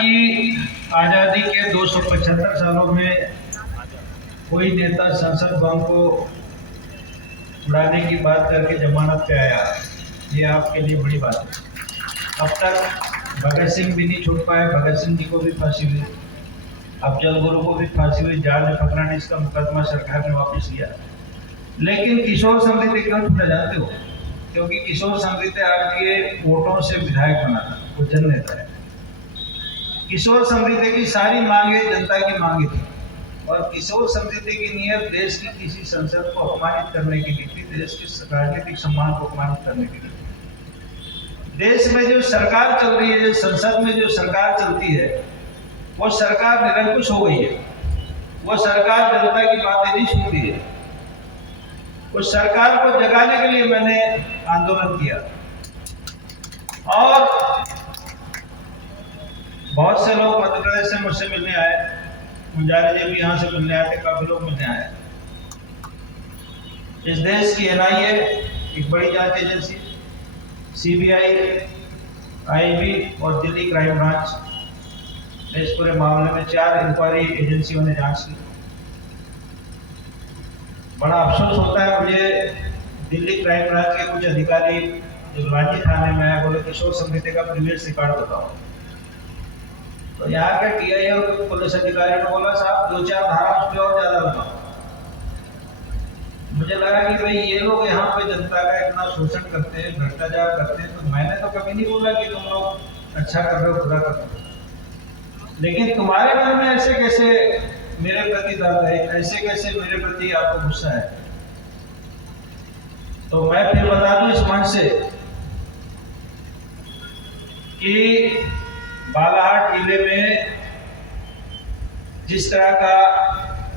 की आज़ादी के 275 सालों में कोई नेता संसद भवन को उड़ाने की बात करके जमानत पे आया, ये आपके लिए बड़ी बात है। अब तक भगत सिंह भी नहीं छूट पाए, भगत सिंह जी को भी फांसी हुई, अफजल गुरु को भी फांसी हुई, जहाज में पकड़ाने इसका मुकदमा सरकार ने वापस लिया। लेकिन किशोर समृद्धि क्यों छूटा जानते हो? क्योंकि किशोर समृद्धि आपके वोटों से विधायक बना था, वो जननेता है। किशोर समृद्धि की सारी मांगे जनता की मांगे थी और किशोर समृद्धि की नीयत देश की किसी संसद को अपमानित करने की नहीं थी, देश के राजनीतिक सम्मान को अपमानित करने की नहीं थी। देश में जो सरकार चल रही है, संसद में जो सरकार चलती है, वो सरकार निरंकुश हो गई है। वो सरकार जनता की बातें नहीं सुनती है। उस सरकार को जगाने के लिए मैंने आंदोलन किया और बहुत से लोग मध्य प्रदेश से मुझसे मिलने आए, मुंजारी जी भी यहाँ से मिलने आए थे, काफी लोग मिलने आए। इस देश की एनआईए, एक बड़ी जांच एजेंसी, सीबीआई, आईबी और दिल्ली क्राइम ब्रांच ने इस पूरे मामले में 4 इंक्वायरी एजेंसियों ने जांच की। बड़ा अफसोस होता है मुझे, दिल्ली क्राइम ब्रांच के कुछ अधिकारी जो रांची थाने में आए, बोले किशोर समृद्धि का प्रीवियस रिकॉर्ड बताओ। तो यहाँ के टीआई और कुछ पुलिस अधिकारियों ने बोला साहब 2-4 धारा उस पर और ज्यादा बताओ। मुझे लगा कि भाई ये लोग यहाँ पे जनता का इतना शोषण करते हैं, भ्रष्टाचार करते हैं, तो मैंने तो कभी नहीं बोला कि तुम लोग अच्छा कर रहे हो, बुरा कर रहे हो, लेकिन तुम्हारे मन में ऐसे कैसे मेरे प्रति दर्द है, ऐसे कैसे मेरे प्रति आपको गुस्सा है। तो मैं फिर बता दूं इस मंच से कि बालाहाट जिले में जिस तरह का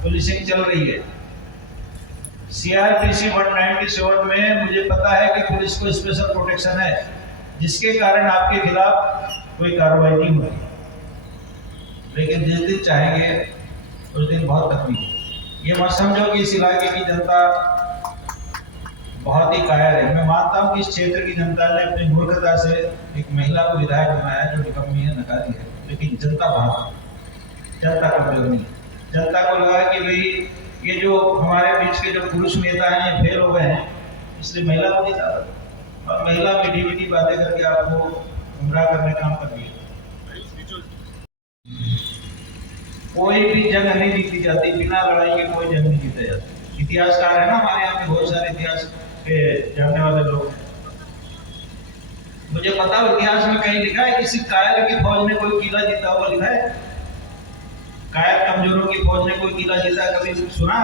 पुलिसिंग चल रही है, सीआरपीसी 197 में मुझे पता है कि पुलिस को स्पेशल प्रोटेक्शन है, जिसके कारण आपके खिलाफ कोई कार्रवाई नहीं हुई। लेकिन जिस दिन चाहेंगे उस दिन बहुत तकलीफ। ये मत समझो कि इस इलाके की जनता बहुत ही कायर है। मैं मानता हूँ कि इस क्षेत्र की जनता ने अपनी मूर्खता से एक महिला को विधायक बनाया जो निकम्मी है, नकारी है, लेकिन जनता भाग, जनता का प्रयोग नहीं। जनता को लगा कि भाई ये जो हमारे बीच के जो पुरुष नेता हैं ये फेल हो गए हैं, इसलिए महिला को जीता और महिला मीठी मीठी बातें करके आपको गुमराह करने का काम कर रही है। कोई भी जंग नहीं जीती जाती, बिना लड़ाई के कोई जंग नहीं जीता जाता। इतिहासकार है ना हमारे यहाँ पे, बहुत सारे इतिहास के जानने वाले लोग। मुझे पता है इतिहास में कहीं लिखा है किसी कायर की फौज ने कोई किला जीता हुआ लिखा है? कायर कमजोरों की फौज ने कोई किला जीता कभी सुना?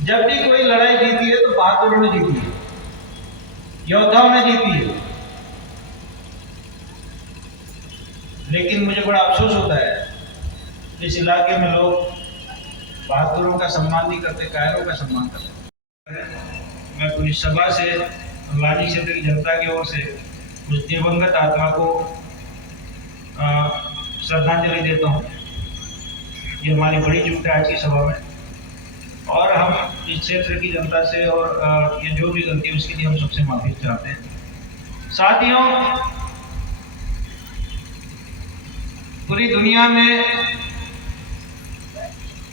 जब भी कोई लड़ाई जीती है तो बहादुरों ने जीती है, योद्धाओं ने जीती है। लेकिन मुझे बड़ा अफसोस होता है इस इलाके में लोग बहादुरों का सम्मान नहीं करते, कायरों का सम्मान करते। मैं पुलिस सभा से लानी क्षेत्र की जनता की ओर से उस दिवंगत आत्मा को श्रद्धांजलि देता हूँ। ये हमारी बड़ी चूक है आज की सभा में, और हम इस क्षेत्र की जनता से और ये जो भी गलती है उसके लिए हम सबसे माफी चाहते हैं। साथियों, पूरी दुनिया में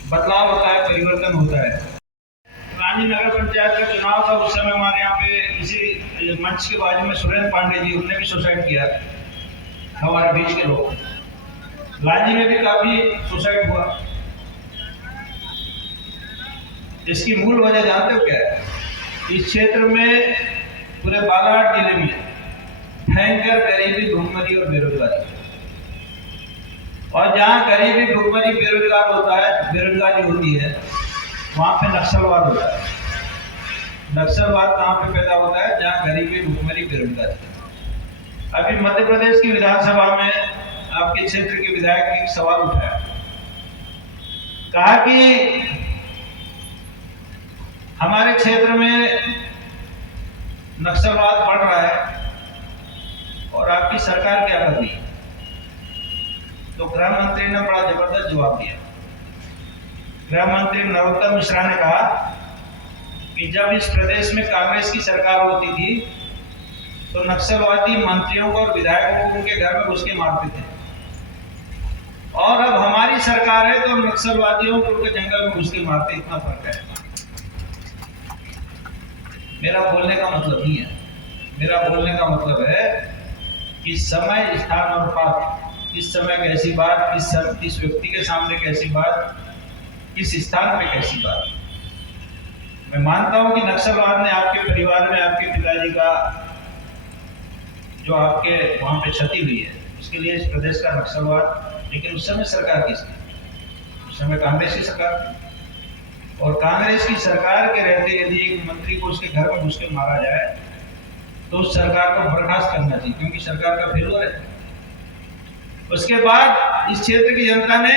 बदलाव होता है, परिवर्तन होता है। रानी नगर पंचायत का चुनाव था, उस समय हमारे यहाँ पे इसी मंच के बाजू में सुरेंद्र पांडे जी, उन्होंने भी सुसाइड किया। हमारे बीच के लोग लांजी में भी काफी सुसाइड हुआ। इसकी मूल वजह जानते हो क्या है? इस क्षेत्र में पूरे बालाहाट जिले में भयंकर गरीबी, भुखमरी और बेरोजगारी, और जहाँ गरीबी, भुखमरी, बेरोजगार होता है, बेरोजगारी होती है, वहां पे नक्सलवाद होता है। नक्सलवाद कहाँ पे पैदा होता है? जहाँ गरीबी, भुखमरी, बेरोजगारी। अभी मध्य प्रदेश की विधानसभा में आपके क्षेत्र के विधायक ने एक सवाल उठाया, कहा कि हमारे क्षेत्र में नक्सलवाद बढ़ रहा है और आपकी सरकार क्या कर रही है? तो गृह मंत्री ने बड़ा जबरदस्त जवाब दिया। गृह मंत्री नरोत्तम मिश्रा ने कहा कि जब इस प्रदेश में कांग्रेस की सरकार होती थी तो नक्सलवादी मंत्रियों को और विधायकों को उनके घर में घुस के मारते थे। और अब हमारी सरकार है तो हम नक्सलवादियों को उनके जंगल में घुस के मारते, इतना फर्क है। मेरा बोलने का मतलब नहीं है, मेरा बोलने का मतलब है कि समय, स्थान और पात्र, किस समय कैसी बात, किस व्यक्ति के सामने कैसी बात, किस स्थान पे कैसी बात। मैं मानता हूं कि नक्सलवाद ने आपके परिवार में आपके पिताजी का जो आपके वहां पे क्षति हुई है उसके लिए इस प्रदेश का नक्सलवाद, लेकिन उस समय सरकार किसकी? उस समय कांग्रेस की सरकार थी। और कांग्रेस की सरकार के रहते यदि एक मंत्री को उसके घर में घुस के मारा जाए तो उस सरकार को बर्खास्त करना चाहिए, क्योंकि सरकार का फेल्योर है। उसके बाद इस क्षेत्र की जनता ने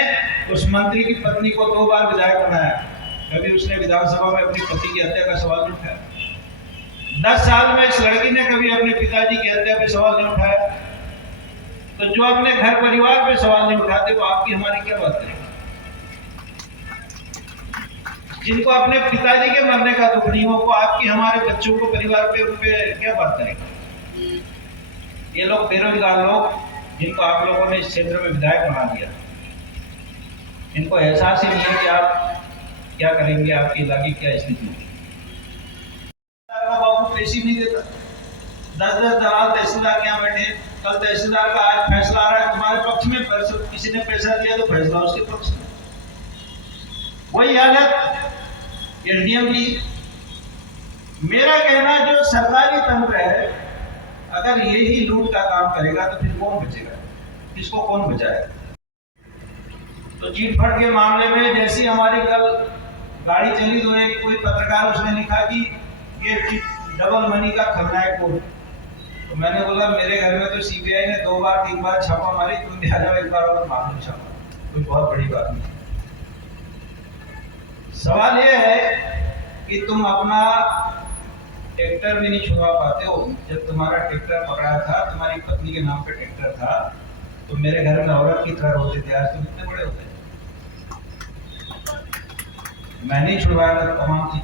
उस मंत्री की पत्नी को 2 बार विधायक बनाया, कभी उसने विधानसभा में अपनी पति की हत्या का सवाल नहीं उठाया। 10 साल में इस लड़की ने कभी अपने पिताजी की हत्या पे सवाल नहीं उठाया। तो जो अपने घर परिवार पे सवाल नहीं उठाते वो आपकी हमारी क्या बात करेंगे? जिनको अपने पिताजी के मरने का दुख नहीं हो वो आपकी हमारे बच्चों को, परिवार पे, उन पे क्या बात करेंगे? ये लोग बेरोजगार लोग जिनको आप लोगों ने इस क्षेत्र में विधायक बना दिया, इनको एहसास ही नहीं है कि आप क्या करेंगे, आपके इलाके क्या स्थिति होगी। बाबू पैसे नहीं देता, 10-10 दलाल तहसीलदार के यहाँ बैठे, कल तहसीलदार का आज फैसला आ रहा है तुम्हारे पक्ष में, किसी ने पैसा दिया तो फैसला उसके पक्ष में। वही हालत एसडीएम की। मेरा कहना जो सरकारी तंत्र है अगर यही लूट का काम करेगा तो फिर कौन बचेगा, किसको कौन बचाएगा? तो चिटफंड के मामले में जैसी हमारी कल गाड़ी चली तो एक कोई पत्रकार उसने लिखा कि ये डबल मनी का खलनायक कौन। तो मैंने बोला मेरे घर में तो सीबीआई ने 2 बार 3 बार छापा मारी, तुम भी आ जाओ एक बार और मार लो छापा, कोई बहुत बड़ी बात नहीं। सवाल यह है कि तुम अपना ट्रैक्टर भी नहीं छुड़वा पाते हो। जब तुम्हारा ट्रैक्टर पकड़ा था, तुम्हारी पत्नी के नाम पे ट्रैक्टर था, तो मेरे घर में औरत की तरह होते थे, आज तुम इतने बड़े होते। मैं नहीं छुड़वाया था तमाम चीज।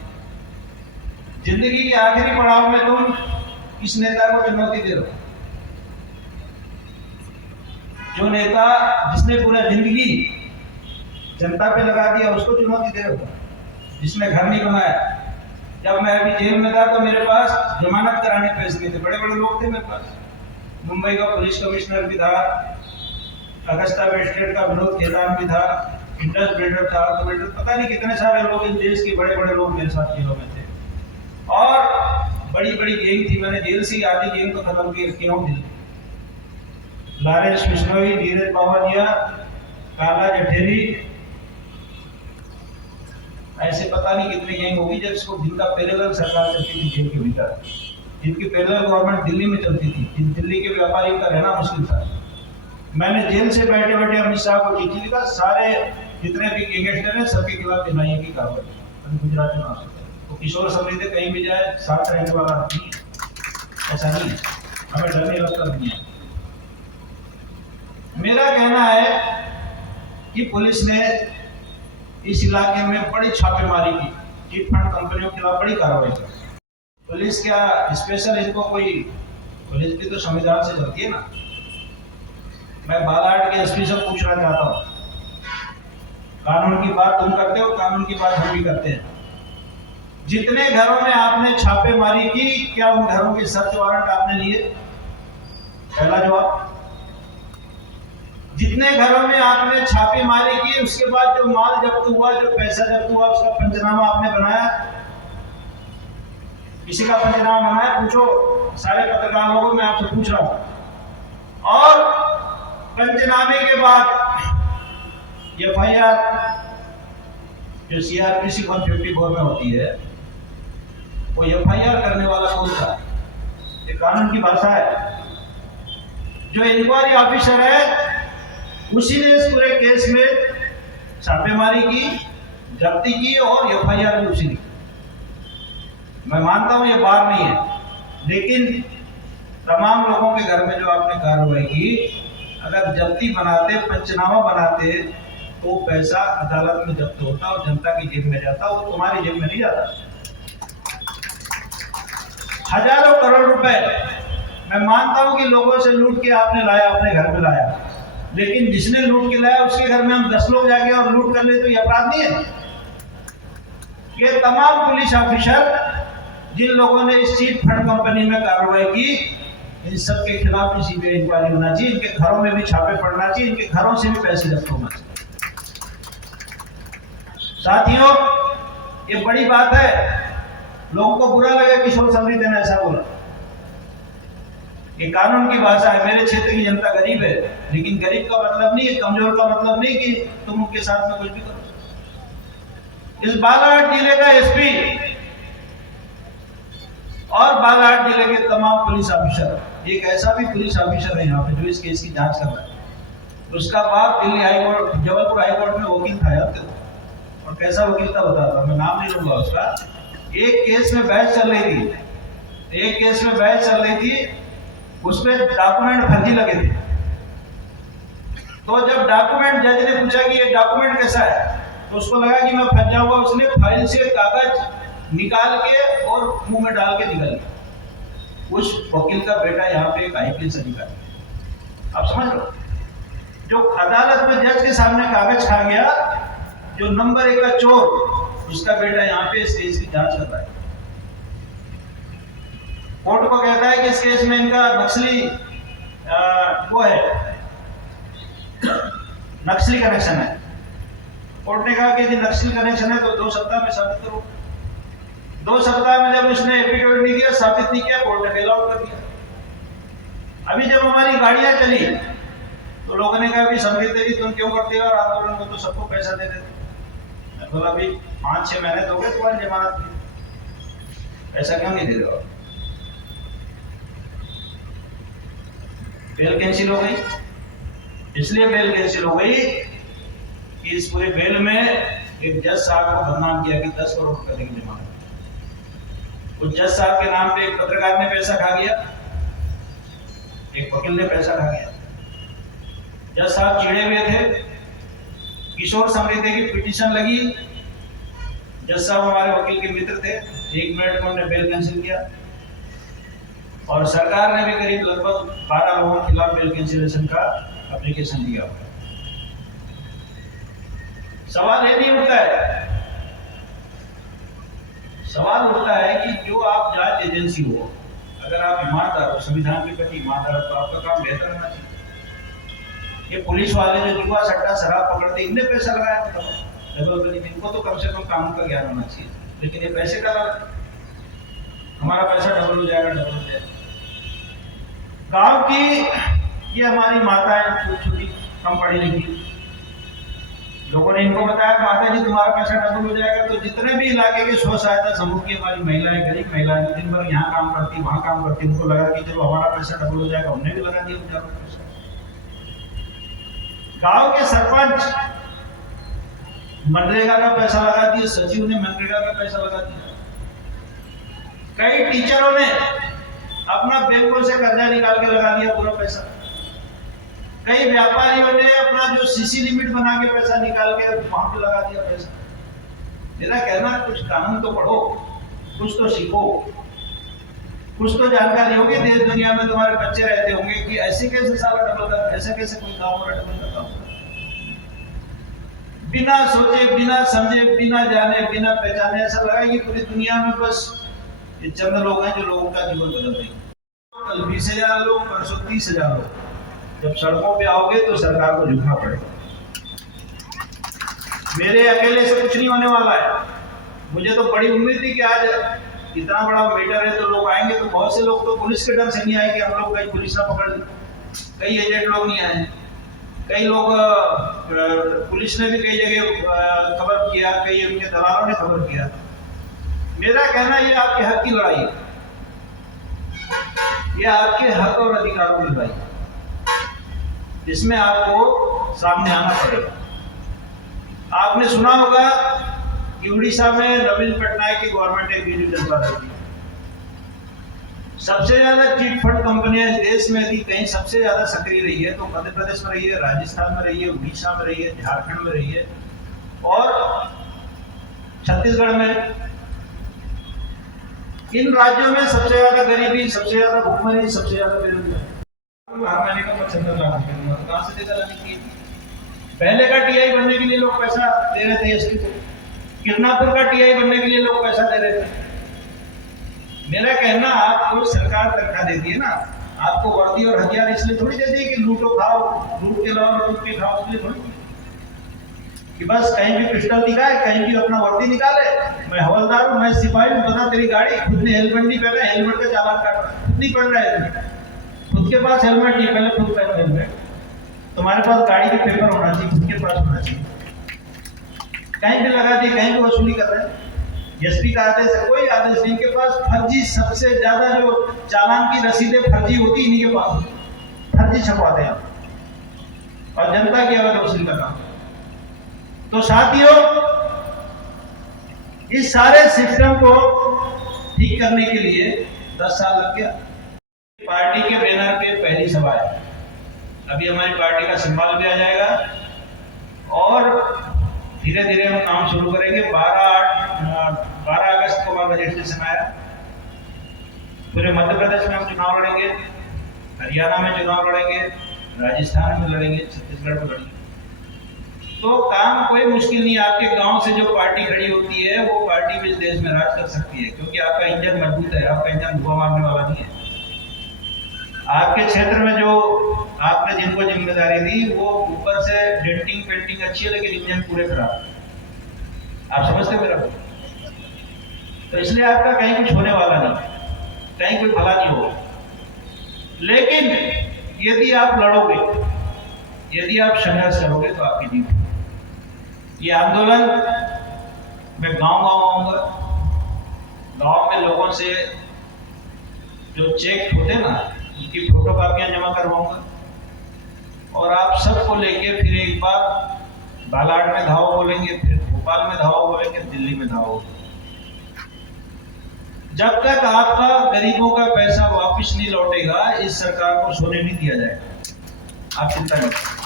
जिंदगी के आखिरी पड़ाव में तुम किस नेता को चुनौती दे रहे हो? जो नेता जिसने पूरा जिंदगी जनता पे लगा दिया उसको चुनौती दे रहे हो, जिसने घर नहीं बनाया। जब मैं अभी जेल में था तो मेरे पास जमानत कराने पैसे नहीं थे, बड़े बड़े लोग थे मेरे पास। मुंबई का पुलिस कमिश्नर भी था, अगस्ता वेस्टगेट का विनोद खेतान भी था, इंडस बिल्डर था, तो बिल्डर पता नहीं कितने सारे लोग इस देश के बड़े बड़े लोग मेरे साथ जेलों में थे। और बड़ी बड़ी गैंग थी, मैंने जेल से आधी गैंग को खत्म किया हूँ दिल्ली। लारेंस बिश्नोई, नीरज बावरिया, काला जठेरी, ऐसे पता नहीं कितनी गैंग होगी जिसको जिनका पैरेलल सरकार चलती थी जेल के भीतर, जिनकी पैरेलल गवर्नमेंट दिल्ली में चलती थी, जिन दिल्ली के व्यापारियों का रहना मुश्किल था। मैंने जेल से बैठे बैठे अमित शाह को चिट्ठी लिखा, सारे जितने भी गैंगस्टर हैं सबके खिलाफ एनआईए की कार्रवाई। गुजरात में आ सकता है तो किशोर समृद्धि कहीं भी जाए साथ रहने वाला नहीं है, ऐसा नहीं है, हमें डर नहीं लगता दुनिया। मेरा कहना है कि पुलिस ने इस इलाके में बड़ी छापेमारी की, चिटफंड कंपनियों के खिलाफ बड़ी कार्रवाई की। पुलिस क्या स्पेशल, इनको कोई, पुलिस भी तो संविधान से चलती है ना। मैं बालाघाट के एसपी से पूछना चाहता हूँ, कानून की बात तुम करते हो, कानून की बात हम भी करते हैं। जितने घरों में आपने छापेमारी की, क्या उन घरों के सर्च वारंट आपने लिए? पहला जवाब। जितने घरों में आपने छापेमारी की उसके बाद जो माल जब्त हुआ, जो पैसा जब्त हुआ, उसका पंचनामा आपने बनाया? किसी का पंचनामा बनाया? पूछो सारे पत्रकार लोगों, मैं आपसे पूछ रहा हूं। और पंचनामे के बाद एफआईआर जो सीआरपीसी 154 में होती है, वो एफआईआर करने वाला कौन था? ये कानून की भाषा है। जो इंक्वायरी ऑफिसर है उसी ने इस पूरे केस में छापेमारी की, जब्ती की और एफआईआर भी उसी ने। मैं मानता हूं ये बात नहीं है, लेकिन तमाम लोगों के घर में जो आपने कार्रवाई की, अगर जब्ती बनाते, पंचनामा बनाते तो पैसा अदालत में जब्त होता और जनता की जेब में जाता, वो तुम्हारी जेब में नहीं जाता। हजारों करोड़ रुपए मैं मानता हूं कि लोगों से लूट के आपने लाया, अपने घर में लाया। लेकिन जिसने लूट के लाया उसके घर में हम 10 लोग जाके और लूट कर ले तो ये अपराध नहीं है? ये तमाम पुलिस ऑफिसर जिन लोगों ने इस चीट फंड कंपनी में कार्रवाई की, इन सब के खिलाफ भी सीबीआई इंक्वायरी होना चाहिए, इनके घरों में भी छापे पड़ना चाहिए, इनके घरों से भी पैसे जब्त होना चाहिए। साथियों, ये बड़ी बात है। लोगों को बुरा लगा किशोर समृद्धि ने ऐसा बोला। ये कानून की भाषा है। मेरे क्षेत्र की जनता गरीब है, लेकिन गरीब का मतलब नहीं है, कमजोर का मतलब नहीं कि तुम उनके साथ में कुछ भी करो। इस बालाघाट जिले का एसपी और बालाघाट जिले के तमाम पुलिस ऑफिसर, एक ऐसा भी पुलिस ऑफिसर है यहाँ पे जो इस केस की जांच कर रहा है। उसका बाप दिल्ली हाईकोर्ट, जबलपुर हाईकोर्ट में वकील था याद करो, और कैसा वकील था बताता हूं, मैं नाम नहीं लूंगा उसका। एक केस में बहस चल रही थी, उसमें डॉक्यूमेंट फर्जी लगे थे। तो जब डॉक्यूमेंट, जज ने पूछा कि ये डॉक्यूमेंट कैसा है, तो उसको लगा कि मैं फंस जाऊंगा। उसने फाइल से कागज निकाल के और मुंह में डाल के निकल गया। उस वकील का बेटा यहाँ पे एक IPS अधिकारी, आप समझ लो, जो अदालत में जज के सामने कागज खा गया, जो नंबर 1 का चोर, उसका बेटा यहाँ पे इस केस की जांच कर रहा है। कोर्ट को कहता है कि इस केस में इनका नक्सली वो है, नक्सली कनेक्शन है। कोर्ट ने कहा कि यदि नक्सली कनेक्शन है तो 2 सप्ताह में साबित करो। 2 सप्ताह में जब उसने एफिडेविट नहीं दिया, साबित नहीं किया, कोर्ट ने बेल आउट कर दिया। अभी जब हमारी गाड़ियां चली तो लोगों ने कहा, समृद्धि जी तुम क्यों करते हो, और आंदोलन को तो सबको पैसा दे देते। मैं बोला, अभी 5-6 महीने तो हो गए तुम्हारी जमानत की, पैसा क्यों नहीं दे रहे हो? बेल कैंसिल हो गई। इसलिए बेल कैंसिल हो गई कि इस पूरे बेल में एक जज साहब को बदनाम किया कि 10 करोड़ रुपए की जमानत। उस जज साहब के नाम पे एक पत्रकार ने पैसा खा गया, एक वकील ने पैसा खा गया। जज साहब चिढ़े हुए थे। किशोर समृद्धि की पिटीशन लगी। जज साहब हमारे वकील के मित्र थे, 1 मिनट में उन्होंने बेल कैंसिल किया, और सरकार ने भी करीब लगभग 12 लोगों के खिलाफ बेल कैंसिलेशन का एप्लीकेशन दिया। सवाल ये नहीं उठता है, सवाल उठता है कि जो आप जांच एजेंसी हो, अगर आप ईमानदार हो, संविधान के प्रति ईमानदार हो, तो आपका काम बेहतर होना चाहिए। ये पुलिस वाले जो जुआ सट्टा शराब पकड़ते, इनने पैसा लगाया डबल बिलिंग, इनको तो कम से कम कानून का ज्ञान होना चाहिए। लेकिन ये पैसे का हमारा पैसा डबल हो जाएगा। गांव की ये हमारी माता है, छोटी छोटी कम पढ़ी लिखी, लोगों ने इनको बताया माता जी तुम्हारा पैसा डबल हो जाएगा। तो जितने भी इलाके के स्व सहायता समूह की हमारी महिलाएं, गरीब महिलाएं, दिन भर यहाँ काम करती, वहां काम करती, उनको लगा कि चलो हमारा पैसा डबल हो जाएगा, उन्हें भी लगा दिया पैसा। गांव के सरपंच मनरेगा का पैसा लगा दिया, सचिव ने मनरेगा का पैसा लगा दिया। कई टीचरों ने अपना बैंकों से कर्जा निकाल के लगा दिया पूरा पैसा। कई व्यापारियों ने अपना जो सीसी लिमिट बना के पैसा निकाल के वहां पे लगा दिया पैसा। मेरा कहना, कुछ कानून तो पढ़ो, कुछ तो सीखो, कुछ तो जानकारी होगी। देश दुनिया में तुम्हारे बच्चे रहते होंगे कि ऐसे कैसे साला डबल कर, ऐसे कैसे कोई गाँव में डबल करता होगा। बिना सोचे, बिना समझे, बिना जाने, बिना पहचाने, ऐसा लगा कि पूरी दुनिया में बस ये चंद लोग हैं जो लोगों का जीवन बदल देंगे। कल 20,000 लोग, परसों 30,000 लोग। जब सड़कों पे आओगे तो सरकार को झुकना पड़ेगा। मेरे अकेले से कुछ नहीं होने वाला है। मुझे तो बड़ी उम्मीद थी कि आज इतना बड़ा मीटर है तो लोग आएंगे, तो बहुत से लोग तो पुलिस के डर से नहीं आएंगे, हम लोग कहीं पुलिस ना पकड़ ली। कई एजेंट लोग नहीं आए, कई लोग, पुलिस ने भी कई जगह खबर किया, कई उनके दलालों ने खबर किया। मेरा कहना, ये आपके हक की लड़ाई है, ये आपके हक और अधिकारों की लड़ाई, जिसमें आपको सामने आना पड़ेगा। आपने सुना होगा कि उड़ीसा में नवीन पटनायक की गवर्नमेंट एक बीजू जनता दल की। सबसे ज्यादा चिट फंड कंपनियां इस देश में थी, कहीं सबसे ज्यादा सक्रिय रही है तो मध्य प्रदेश में रही है, राजस्थान में रही है, उड़ीसा में रही है, झारखंड में रही है और छत्तीसगढ़ में। इन राज्यों में सबसे ज्यादा गरीबी, सबसे ज्यादा भुखमरी, सबसे ज्यादा बेरोजगारी। हर महीने का 75 लाख रुपए दूंगा, तो कहाँ से देगा लाने की? पहले का टीआई बनने के लिए लोग पैसा दे रहे थे एसटी को, किरनापुर का टीआई बनने के लिए लोग पैसा दे रहे थे। मेरा कहना, आपको सरकार तनख्वाह देती है ना, आपको वर्दी और हथियार इसलिए थोड़ी देती है कि लूटो खाओ, लूट के लाओ, लूट के खाओ, इसलिए थोड़ी कि बस कहीं भी पिस्टल दिखाए, कहीं भी अपना वर्दी निकाले, मैं हवलदार हूँ, मैं सिपाही हूँ, बता तेरी गाड़ी, खुद ने हेलमेट नहीं पहना, हेलमेट का चालान काट रहा, खुद नहीं पहन रहा है, खुद के पास हेलमेट नहीं, पहले खुद पहनो हेलमेट। तुम्हारे पास गाड़ी के पेपर होना चाहिए, खुद के पास होना चाहिए। कहीं भी लगा दिए, कहीं भी वसूली कर रहे हैं। एसपी का आदेश है, कोई आदेश नहीं, इनके पास फर्जी, सबसे ज्यादा जो चालान की रसीदें फर्जी होती इन्हीं के पास, फर्जी छपवाते हैं और जनता की अवैध वसूली का काम। तो साथियों, इस सारे सिस्टम को ठीक करने के लिए 10 साल लग गया। पार्टी के बैनर पे पहली सभा है, अभी हमारी पार्टी का सिंबल भी आ जाएगा और धीरे धीरे हम काम शुरू करेंगे। 12 अगस्त को हमारा रजिस्ट्रेशन आया। पूरे मध्य प्रदेश में हम चुनाव लड़ेंगे, हरियाणा में चुनाव लड़ेंगे, राजस्थान में लड़ेंगे, छत्तीसगढ़ में लड़ेंगे। तो काम कोई मुश्किल नहीं। आपके गांव से जो पार्टी खड़ी होती है वो पार्टी भी इस देश में राज कर सकती है, क्योंकि आपका इंजन मजबूत है, आपका इंजन धुआं मारने वाला नहीं है। आपके क्षेत्र में जो आपने जिनको जिम्मेदारी दी वो ऊपर से डेंटिंग पेंटिंग अच्छी है, लेकिन इंजन पूरे खराब। आप समझते मेरा? तो इसलिए आपका कहीं कुछ होने वाला नहीं, कहीं कोई भला नहीं होगा। लेकिन यदि आप लड़ोगे, यदि आप संघर्ष करोगे तो आपकी जीत। ये आंदोलन मैं गांव-गांव आऊंगा, गांव में लोगों से जो चेक होते ना उनकी फोटो कॉपियां जमा करवाऊंगा और आप सबको लेके फिर एक बार बालाड में धाओ बोलेंगे, फिर भोपाल में धाओ बोलेंगे, दिल्ली में धाओ। जब तक आपका गरीबों का पैसा वापस नहीं लौटेगा, इस सरकार को सोने नहीं दिया जाएगा। आप चिंता नहीं करें।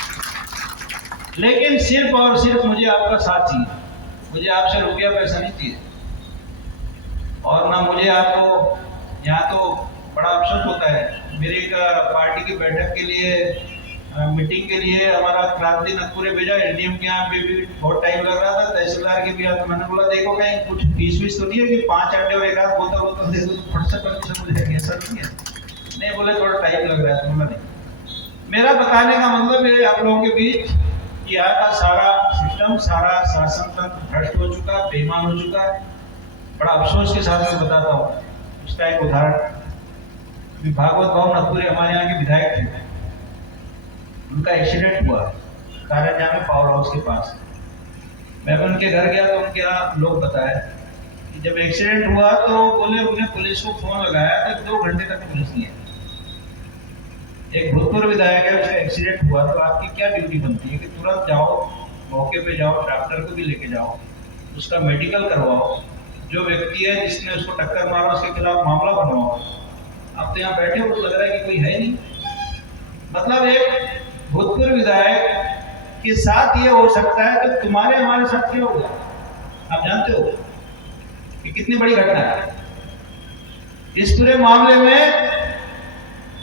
लेकिन सिर्फ और सिर्फ मुझे आपका साथ चाहिए, मुझे आपसे रुपया पैसा नहीं चाहिए। और ना मुझे आपको, यहाँ तो बड़ा अफसोस होता है, मेरी एक पार्टी की बैठक के लिए, मीटिंग के लिए हमारा क्रांति नगपुरे भेजा, एडीएम के यहाँ पे भी बहुत टाइम लग रहा था, तहसीलदार के भी हाथ। मैंने बोला देखो कहीं कुछ फीस तो नहीं है कि 5 अंडे और एक आध बोतल दे दो, फट से परमिशन मुझे ऐसा नहीं है। नहीं बोले थोड़ा टाइम लग रहा है, तो नहीं। मेरा बताने का मतलब मेरे आप लोगों के बीच कि यहाँ का सारा सिस्टम, सारा शासन तंत्र भ्रष्ट हो चुका, बेईमान हो चुका है। बड़ा अफसोस के साथ मैं बताता हूँ। उसका एक उदाहरण, भागवत भाव नगपुरे हमारे यहाँ के विधायक थे, उनका एक्सीडेंट हुआ कारंजा में पावर हाउस के पास। मैं उनके घर गया तो उनके यहाँ लोग बताए कि जब एक्सीडेंट हुआ तो बोले उन्हें पुलिस को फोन लगाया तो 2 घंटे तक पुलिस नहीं आई। एक भूतपूर्व विधायक है, उसका एक्सीडेंट हुआ तो आपकी क्या ड्यूटी बनती है कि तुरंत जाओ, मौके पे जाओ, डॉक्टर को भी लेके जाओ, उसका मेडिकल करवाओ, जो व्यक्ति है जिसने उसको टक्कर मारा उसके खिलाफ मामला बनवाओ। आप तो यहाँ बैठे हो, लग रहा है कि कोई है नहीं। मतलब एक भूतपूर्व विधायक के साथ ये हो सकता है तो तुम्हारे हमारे साथ क्या होगा? आप जानते हो कि कितनी बड़ी घटना है। इस पूरे मामले में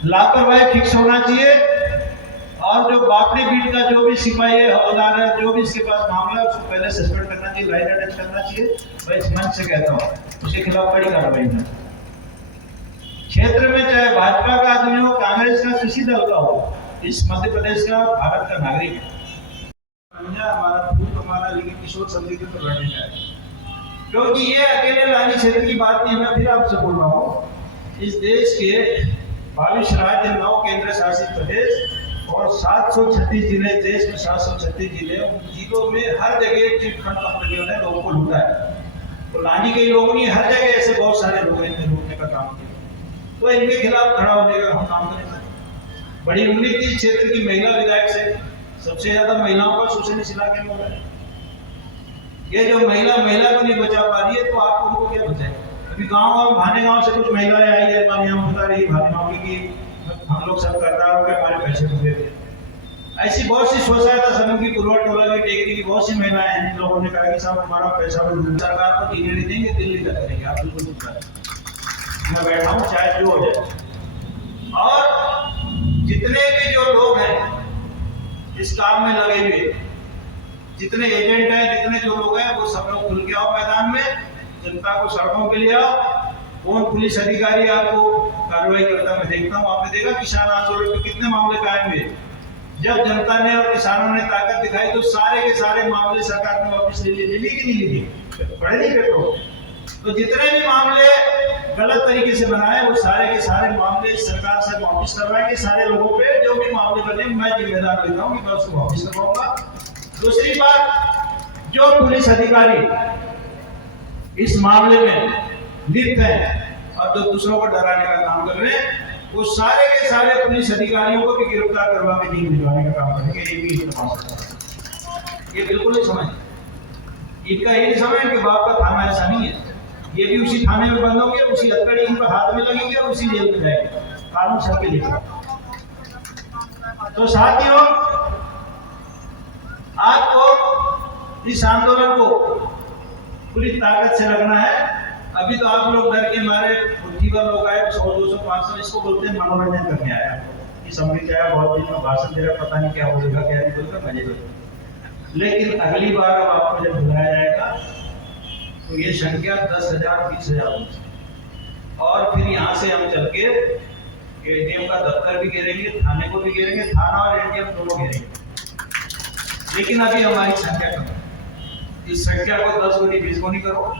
लापरवाही फिक्स होना चाहिए और जो बापरी बीट का जो भी सिपाही है, हवलदार है, जो भी इसके पास मामला है उसको पहले सस्पेंड करना चाहिए, लाइन अटैच करना चाहिए। मैं इस मंच से कहता हूँ उसके खिलाफ बड़ी कार्रवाई होनी चाहिए। क्षेत्र में चाहे भाजपा का आदमी हो, कांग्रेस का, किसी दल का हो, इस मध्य प्रदेश का भारत का नागरिक है। हमारा भूत हमारा, लेकिन किशोर समृद्धि तो लड़ने जाए, क्योंकि ये अकेले लानी क्षेत्र की बात नहीं। मैं फिर आपसे बोल रहा हूँ, इस देश के 22 राज्य, 9 केंद्र शासित प्रदेश और 736 जिले, देश में 736 जिले, उन जिलों में हर जगह चिट फंड कंपनियों ने लोगों को लूटा है। तो लानी के लोग नहीं, हर जगह ऐसे बहुत सारे लोग हैं इन्हें लूटने का काम किया। तो इनके खिलाफ खड़ा होने का हम काम करेंगे। बड़ी उम्मीद थी क्षेत्र की महिला विधायक से, सबसे ज्यादा महिलाओं का शोषण इस इलाके में हो रहा है। ये जो महिला को नहीं बचा पा रही है तो आप उनको क्या बचाएंगे? अभी गांव भाने गांव से कुछ महिलाएं आई है, हमारे यहाँ बता रही भाने गांव की हम लोग सब करदार हो गए, हमारे पैसे डूबे थे। ऐसी बहुत सी स्वसहायता समूह की पुरवा टोला की टेकरी की बहुत सी महिलाएं हैं जिन लोगों ने कहा कि साहब हमारा पैसा सरकार को जीने नहीं देंगे, दिल्ली तक करेंगे। आप बिल्कुल मैं बैठा हूँ, चाहे जो हो जाए। और जितने जितने भी जो लोग हैं इस काम में लगे हुए, जितने एजेंट हैं, जितने जो लोग हैं, वो सब लोग खुल के आओ मैदान में, जनता को सड़कों पे ले आओ। कौन पुलिस अधिकारी आपको कार्रवाई करता मैं देखता हूँ। आपने देखा किसान आंदोलन में कितने मामले कायम हुए। जब जनता ने और किसानों ने ताकत दिखाई तो सारे के सारे मामले सरकार ने वापस ले लिए। ली कि नहीं ली? पढ़े नहीं पेपर। तो जितने भी मामले गलत तरीके से बनाए वो सारे के सारे मामले सरकार से वापस करवाएंगे। सारे लोगों पे जो भी मामले बने मैं जिम्मेदार लेता हूँ कि मैं उसको वापस करवाऊंगा। दूसरी बात, जो पुलिस अधिकारी इस मामले में लिप्त हैं और जो दूसरों को डराने का काम कर रहे हैं, वो सारे के सारे पुलिस अधिकारियों को भी गिरफ्तार करवा के जेल भिजवाने का काम करेंगे। ये बिल्कुल नहीं समझ, इनका ये नहीं समझ कि बाप का थाना ऐसा नहीं है। ये भी उसी थाने में बंद होंगे, उसी हथकड़ी इनका हाथ में लगेंगे और उसी जेल में जाएंगे। कानून सबके लिए। तो साथियों, आपको इस आंदोलन को पूरी ताकत से लगना है। अभी तो आप लोग डर के मारे बुद्धिवर लोग आए, 100, 200, 500 इसको बोलते हैं मनोरंजन करने आया। इस अमृत आया बहुत दिन में भाषण दे रहा, पता नहीं क्या बोलेगा क्या नहीं बोलेगा, मजे में। लेकिन अगली बार अब आपको जब बुलाया जाएगा तो ये संख्या 10,000, 20,000 होगी। और फिर यहाँ से हम चल के एडीएम का दफ्तर भी घेरेंगे, थाने को भी घेरेंगे, थाना और एडीएम दोनों घेरेंगे। लेकिन अभी हमारी संख्या कम है। इस संख्या को 10 गुनी 20 गुनी करो।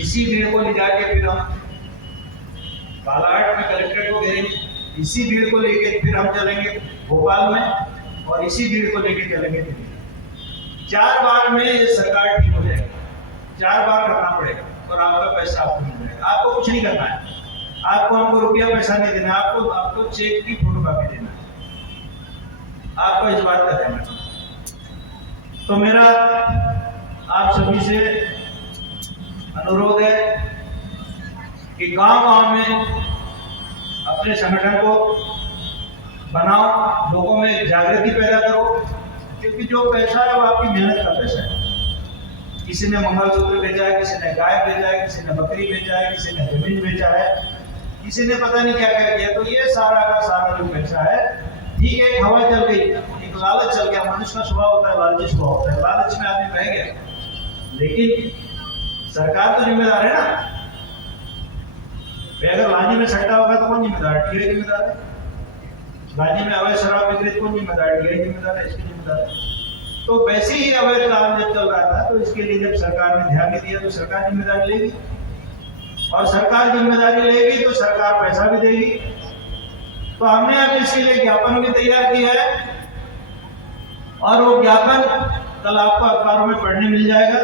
इसी भीड़ को ले जाके फिर हम बालाघाट में कलेक्ट्रेट को घेरेंगे। इसी भीड़ को लेके फिर हम चलेंगे भोपाल में और इसी भीड़ को लेके चलेंगे दिल्ली। 4 बार में ये सरकार ठीक हो जाएगी। 4 बार करना पड़ेगा और आपका पैसा आपको मिल जाएगा। आपको कुछ नहीं करना है, आपको हमको रुपया पैसा नहीं देना, आपको चेक की फोटोकॉपी देना है, आपको इस बात का ध्यान रखना। तो मेरा आप सभी से अनुरोध है कि गांव-गांव में अपने संगठन को बनाओ, लोगों में जागृति पैदा करो, क्योंकि जो पैसा है वो आपकी मेहनत का पैसा है। किसी ने मंगलसूत्र बेचा है, किसी ने गाय बेचा है, किसी ने बकरी बेचा है, किसी ने जमीन बेचा है, किसी ने पता नहीं क्या क्या किया। तो ये सारा का सारा जो पैसा है, ठीक है, एक हवा चल गई, एक लालच चल गया। मनुष्य का स्वभाव होता है, लालची स्वभाव होता है, लालच में आदमी बह गया। लेकिन सरकार तो जिम्मेदार है ना। अगर लांजी में सट्टा होगा तो कौन जिम्मेदार? टीआई जिम्मेदार है। लांजी में अवैध शराब विक्रेता कौन जिम्मेदार? टीआई जिम्मेदार है, इसकी जिम्मेदार है। तो वैसे ही अवैध काम जब चल रहा था तो इसके लिए जब सरकार ने ध्यान नहीं दिया तो सरकार जिम्मेदारी लेगी, और सरकार जिम्मेदारी लेगी तो सरकार पैसा भी देगी। तो हमने अब इसके लिए ज्ञापन भी तैयार किया है और वो ज्ञापन कल आपको अखबारों में पढ़ने मिल जाएगा।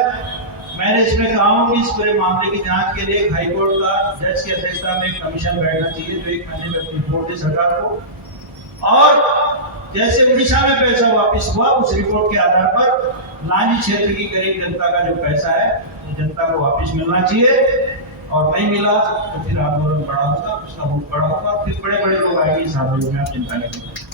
मैंने इसमें कहा हूं कि इस पूरे मामले की जांच के लिए हाईकोर्ट का जज की अध्यक्षता में एक कमीशन बैठना चाहिए जो 1 महीने में अपनी रिपोर्ट दे सरकार को। और जैसे उड़ीसा में पैसा वापस हुआ, उस रिपोर्ट के आधार पर लांजी क्षेत्र की गरीब जनता का जो पैसा है वो जनता को वापस मिलना चाहिए। और नहीं मिला तो फिर आंदोलन बड़ा होगा, उसका रूप बड़ा होगा, फिर बड़े बड़े लोग आएंगे इस आंदोलन में, आप चिंता नहीं करें।